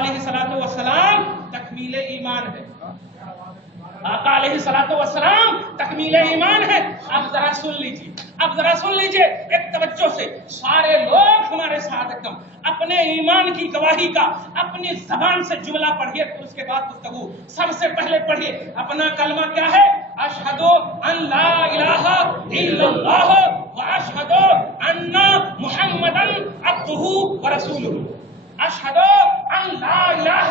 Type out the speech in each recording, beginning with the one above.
علیہ السلام تکمیل ایمان ہے. آقا علیہ السلام تکمیل ایمان ہے. اب ذرا سن لیجئے ایک توجہ سے. سارے لوگ ہمارے ساتھ ایک دم اپنے ایمان کی گواہی کا اپنی زبان سے جملہ پڑھیے, پھر اس کے بعد گفتگو. سب سے پہلے پڑھیے اپنا کلمہ کیا ہے؟ اشہد ان لا الہ الا اللہ واشہد ان محمدا عبدہ ورسولہ. اشہد ان لا الہ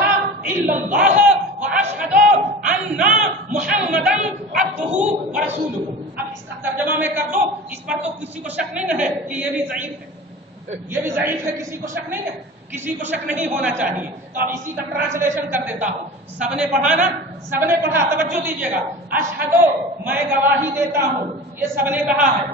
الا اللہ واشہد ان محمدا عبدہ ورسولہ. اب اس کا ترجمہ میں کر دو. اس پر تو کسی کو شک نہیں ہے کہ یہ بھی ضعیف ہے, کسی کو شک نہیں ہے, کسی کو شک نہیں ہونا چاہیے. تو اب اسی کا ٹرانسلیشن کر دیتا ہوں. سب نے پڑھا نا؟ سب نے پڑھا. توجہ دیجیے گا. اشہدو میں گواہی دیتا ہوں, یہ سب نے کہا ہے.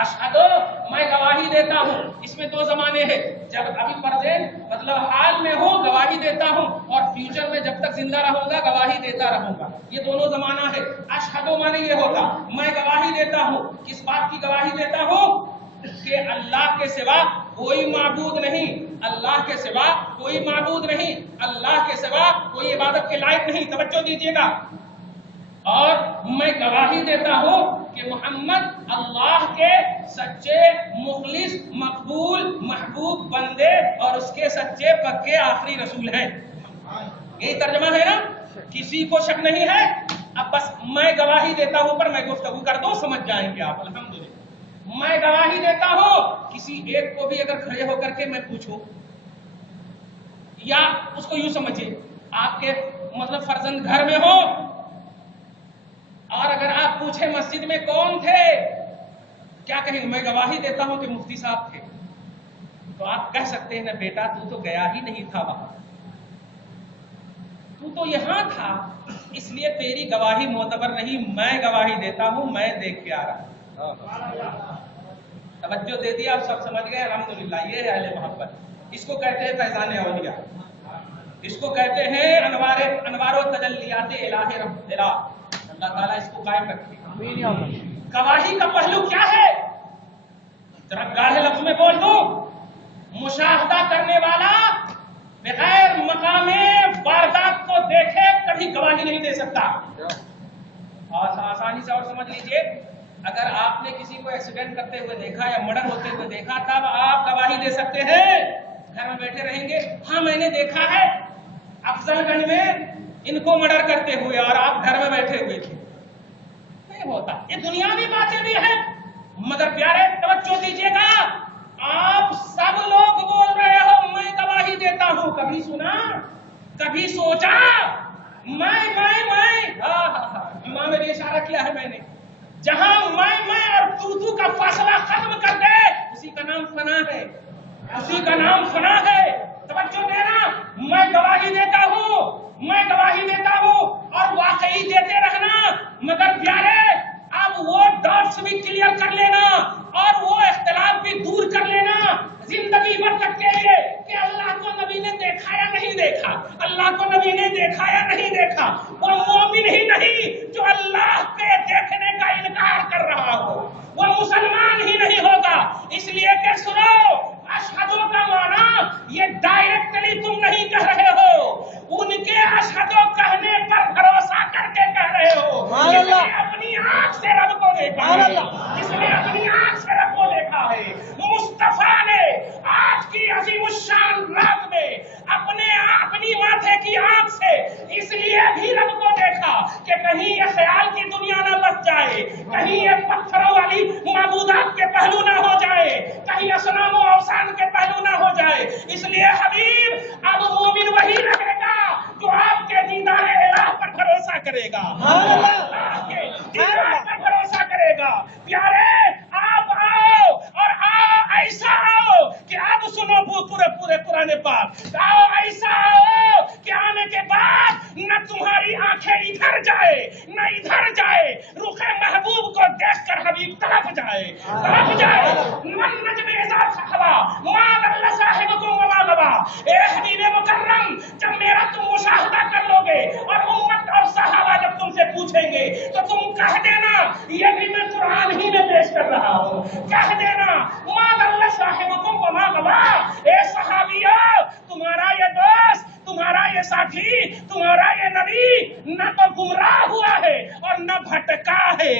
اشہدو میں گواہی دیتا ہوں. اس میں دو زمانے ہیں. جب ابھی پرزینٹ مطلب حال میں ہو گواہی دیتا ہوں, اور فیوچر میں جب تک زندہ رہوں گا گواہی دیتا رہوں گا. یہ دونوں زمانہ ہے. اشہدو مانے یہ ہوتا میں گواہی دیتا ہوں. کس بات کی گواہی دیتا ہوں؟ کہ اللہ کے سوا کوئی معبود نہیں, اللہ کے سوا کوئی معبود نہیں, اللہ کے سوا کوئی عبادت کے لائق نہیں. توجہ دیجیے گا. اور میں گواہی دیتا ہوں کہ محمد اللہ کے سچے مخلص مقبول محبوب بندے اور اس کے سچے پکے آخری رسول ہیں. یہی ترجمہ ہے نا؟ کسی کو شک نہیں ہے. اب بس میں گواہی دیتا ہوں پر میں گفتگو کر دوں, سمجھ جائیں گے آپ. الحمدللہ میں گواہی دیتا ہوں. کسی ایک کو بھی اگر کھڑے ہو کر کے میں پوچھوں, یا اس کو یوں سمجھیے آپ کے مطلب فرزند گھر میں ہو, اور اگر آپ پوچھیں مسجد میں کون تھے, کیا کہیں گے؟ میں گواہی دیتا ہوں کہ مفتی صاحب تھے. تو آپ کہہ سکتے ہیں نا بیٹا تو گیا ہی نہیں تھا وہاں, تو یہاں تھا, اس لیے تیری گواہی معتبر نہیں. میں گواہی دیتا ہوں, میں دیکھ کے آ رہا ہوں. توجہ دے دیا, آپ سب سمجھ گئے. الحمدللہ یہ ہے اہل محبت. اس کو کہتے ہیں فیضان اولیاء, اس کو کہتے ہیں انوار و تجلیات الہ رب الہ. اللہ تعالیٰ اس کو قائم رکھے. گواہی کا پہلو کیا ہے؟ ذرا گاڑھے لفظ میں بول دوں, مشاہدہ کرنے والا بغیر مقام واردات کو دیکھے کبھی گواہی نہیں دے سکتا. آسانی سے اور سمجھ لیجئے, اگر آپ نے کسی کو ایکسیڈنٹ کرتے ہوئے دیکھا یا مرڈر ہوتے ہوئے دیکھا تب آپ گواہی دے سکتے ہیں. گھر میں بیٹھے رہیں گے, ہاں میں نے دیکھا ہے افضل گنج میں ان کو مرڈر کرتے ہوئے, اور آپ گھر میں بیٹھے ہوئے تھے. نہیں ہوتا. یہ دنیاوی باتیں بھی ہیں, مگر پیارے توجہ دیجیے گا. آپ سب لوگ بول رہے ہو میں گواہی دیتا ہوں, کبھی سنا, کبھی سوچا میں امام نے اشارہ کیا ہے, میں نے جہاں میں اور تو کا فاصلہ ختم کر دے اسی کا نام فنا ہے, اسی کا نام فنا ہے. توجہ دینا. میں گواہی دیتا ہوں اور واقعی دیتے رہنا, مگر پیارے اب وہ ڈاٹس بھی کلیئر کر لینا اور وہ اختلاف بھی دور کر لینا زندگی بھر تک کے لیے کہ اللہ کو نبی نے دیکھا یا نہیں دیکھا, اللہ کو نبی نے دیکھا یا نہیں دیکھا. وہ مومن ہی نہیں جو اللہ کے دیکھنے کا انکار کر رہا ہو, وہ مسلمان ہی نہیں ہوگا. اس لیے کہ سنو, اشہدو کا معنی یہ ڈائریکٹلی تم نہیں کہہ رہے ہو, ان کے اشہدو کہنے پر بھروسہ کر کے کہہ رہے ہو. اس نے اپنی آنکھ سے رب کو دیکھا ہے, اس نے اپنی آنکھ سے رب کو دیکھا ہے. مصطفیٰ نے آج کی عظیم الشان رات میں اپنی ماتھے کی آنکھ سے اس لیے بھی رب کو دیکھا کہ کہیں یہ خیال کی دنیا نہ بس جائے, کہیں یہ پتھروں والی معبودات کے پہلو نہ ہو جائے, کہیں اصنام و اوثان کے پہلو نہ ہو جائے. اس لیے حبیب اب مومن وہی رہے گا جو آپ کے دیدار الہ پر بھروسہ کرے گا, اللہ کے دیدار پر بھروسہ کرے گا. پیارے آپ آؤ, اور آؤ ایسا آؤ کہ اب سنو پورے پرانے پاک, آؤ ایسا آؤ کہ آنے کے بعد نہ تمہاری آنکھیں ادھر جائے نہ ادھر جائے, رخ محبوب کو دیکھ کر حبیب تڑپ جائے. من نجم اذا سحبا ما ضل صاحبكم وما غوى. اے حبیب مکرم, جب میرا تم مشاہدہ کر لو گے اور امت اور صحابہ جب تم سے پوچھیں گے تو تم کہہ دینا یہ بھی میں قرآن ہی میں پیش کر رہا ہوں. کہہ دینا ما ضل صاحبكم وما غوى. اے صحابیوں, تمہارا یہ دوست میرے ساتھی تمہارا یہ نبی نہ تو گمراہ ہوا ہے اور نہ بھٹکا ہے،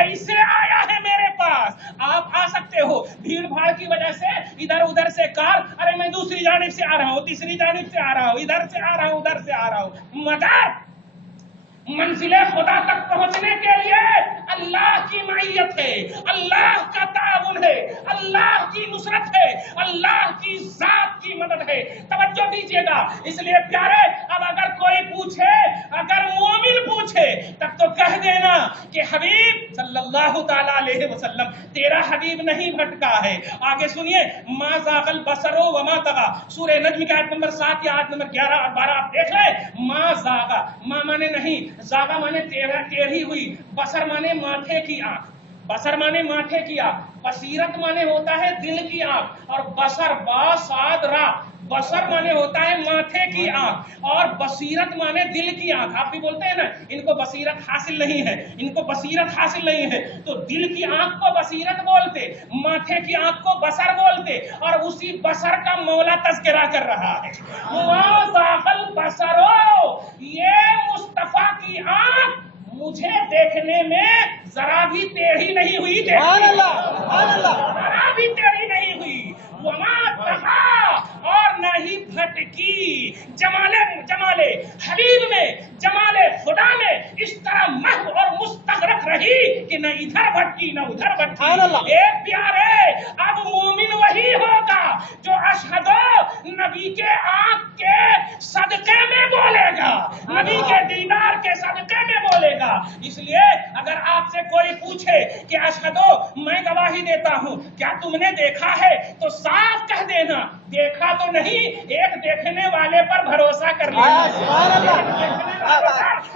ایسے آیا ہے میرے پاس۔ آپ آ سکتے ہو، بھیڑ بھاڑ کی وجہ سے ادھر ادھر سے کار، ارے میں دوسری جانب سے آ رہا ہوں، تیسری جانب سے آ رہا ہوں، ادھر سے آ رہا ہوں، ادھر سے آ رہا ہوں، مگر منزل خدا تک پہنچنے کے لیے اللہ کی معیت ہے، اللہ کا تعاون ہے، اللہ کی نصرت ہے، اللہ کی ذات کی مدد ہے۔ توجہ دیجیے گا، اس لیے پیارے اب اگر کوئی پوچھے، اگر مومن پوچھے تب تو کہہ دینا کہ حبیب صلی اللہ تعالی علیہ وسلم تیرا حبیب نہیں بھٹکا ہے۔ آگے سنیے، ما زاغ البصر وما طغى، سورہ نجم کی آیت نمبر 7 یا آیت نمبر 11 اور 12 آپ دیکھ لیں۔ ما زاغ، ما مانے نہیں، زاغا مانے ٹیڑھی ہوئی، بصر مانے ماتھے کی آنکھ، بصر مانے ماتھے کی آنکھ، بصیرت مانے ہوتا ہے دل کی آنکھ، اور بصر با صاد را، بصر مانے ہوتا ہے ماتھے کی آنکھ اور بصیرت مانے دل کی آنکھ۔ آپ بھی بولتے ہیں نا ان کو بصیرت حاصل نہیں ہے، ان کو بصیرت حاصل نہیں ہے، تو دل کی آنکھ کو بصیرت بولتے، ماتھے کی آنکھ کو بصر بولتے، اور اسی بصر کا مولا تذکرہ کر رہا ہے۔ ما زاغ البصر، یہ مصطفیٰ کی آنکھ مجھے دیکھنے میں ذرا بھی ٹیڑھی نہیں ہوئی، ذرا بھی ٹیڑھی نہیں ہوئی، وما طغى، اور نہ ہی بھٹکی۔ جمال حبیب میں، جمال خدا میں اس طرح محو اور مستغرق رہی کہ نہ ادھر بھٹکی نہ ادھر بھٹکی۔ اے پیارے، اب مومن وہی ہوگا جو اشہد نبی کے آنکھ کے صدقے میں بولے گا، نبی کے دیدار کے صدقے میں بولے گا۔ اس لیے اگر آپ سے کوئی پوچھے کہ اشہدو، میں گواہی دیتا ہوں، کیا تم نے دیکھا ہے، تو صاف کہہ دینا دیکھا تو نہیں، ایک دیکھنے والے پر بھروسہ کر لیا ہے،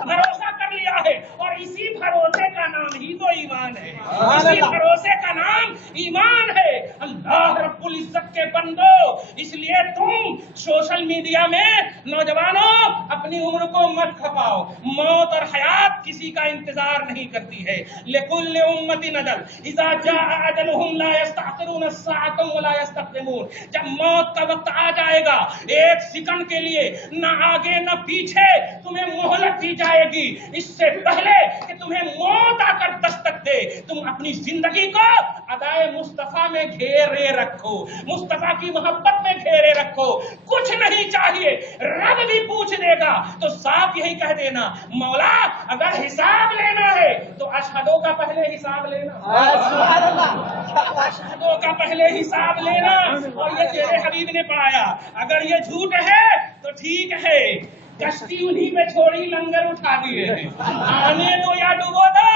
بھروسہ کر لیا ہے، اور اسی بھروسے کا نام ہی تو ایمان ہے، اسی بھروسے کا نام ایمان ہے۔ اللہ رب العزت کے بندو، اس لیے تم سوشل میڈیا میں نوجوانوں اپنی عمر کو مت کھپاؤ، موت اور حیات کسی کا انتظار نہیں کرتی ہے۔ لکل امت اجل، اذا جاء اجلهم لا يستأخرون الساعة ولا يستقدمون، جب موت کا وقت آ جائے گا ایک سیکنڈ کے لیے نہ آگے نہ پیچھے تمہیں مہلت دی جائے گی، اس سے پہلے کہ تمہیں موت آ کر دستک دے تم اپنی زندگی کو ادائے مصطفیٰ میں گھیرے رکھو، مصطفیٰ کی محبت میں گھیرے رکھو، کچھ نہیں چاہیے۔ رب بھی پوچھ دے گا تو صاف یہی کہہ دینا، مولا اگر حساب لینا ہے تو اشہدوں کا پہلے حساب لینا، اشہدوں کا پہلے حساب لینا، اور یہ تیرے حبیب نے پڑھایا۔ اگر یہ جھوٹ ہے تو ٹھیک ہے، کشتی انہی پہ چھوڑی، لنگر اٹھا دیے ہیں، آنے دو یا ڈوبو دو،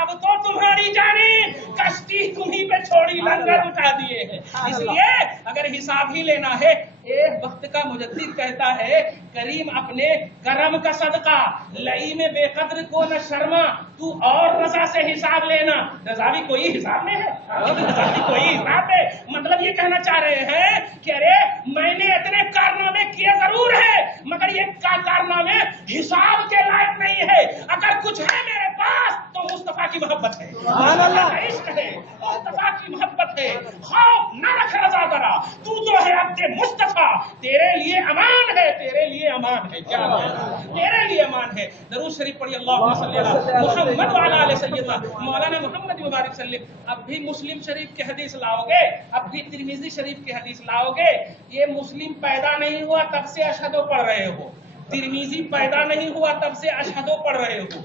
اب تو تمہاری جانی، کشتی تمہی پہ چھوڑی، لنگر اٹھا دیے ہیں۔ اس لیے اگر حساب ہی لینا ہے، ایک وقت کا مجدد کہتا ہے، کریم اپنے کرم کا صدقہ، لئی میں بے قدر کو نہ شرما، تو اور رضا سے حساب لینا۔ رضا بھی کوئی حساب میں ہے، رضا بھی کوئی حساب میں، مطلب یہ کہنا چاہ رہے ہیں کہ ارے میں نے اتنے کارنامے کیے ضرور ہے، مگر یہ کارنامے حساب کے لائق نہیں ہے۔ اگر کچھ ہے میرے پاس تو مصطفیٰ کی محبت ہے، مصطفیٰ کا عشق ہے، مصطفیٰ کی محبت ہے۔ خوف نہ رکھ رضا برا، تو ہے عبد مصطفیٰ، تیرے لیے امان ہے، تیرے لیے امان ہے، کیا تیرے لیے امان ہے۔ درود شریف پڑھی، اللہم صلی علی محمد وعلی آل سیدنا مولانا محمد مبارک وسلم۔ اب بھی مسلم شریف کی حدیث لاؤ گے، اب بھی ترمذی شریف کی حدیث لاؤ گے، یہ مسلم پیدا نہیں ہوا تب سے اشہدو پڑھ رہے ہو، ترمذی پیدا نہیں ہوا تب سے اشہدو پڑھ رہے ہو،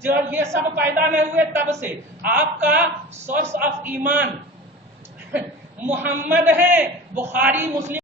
جب یہ سب پیدا نہیں ہوئے تب سے آپ کا سورس آف ایمان محمد ہے، بخاری مسلم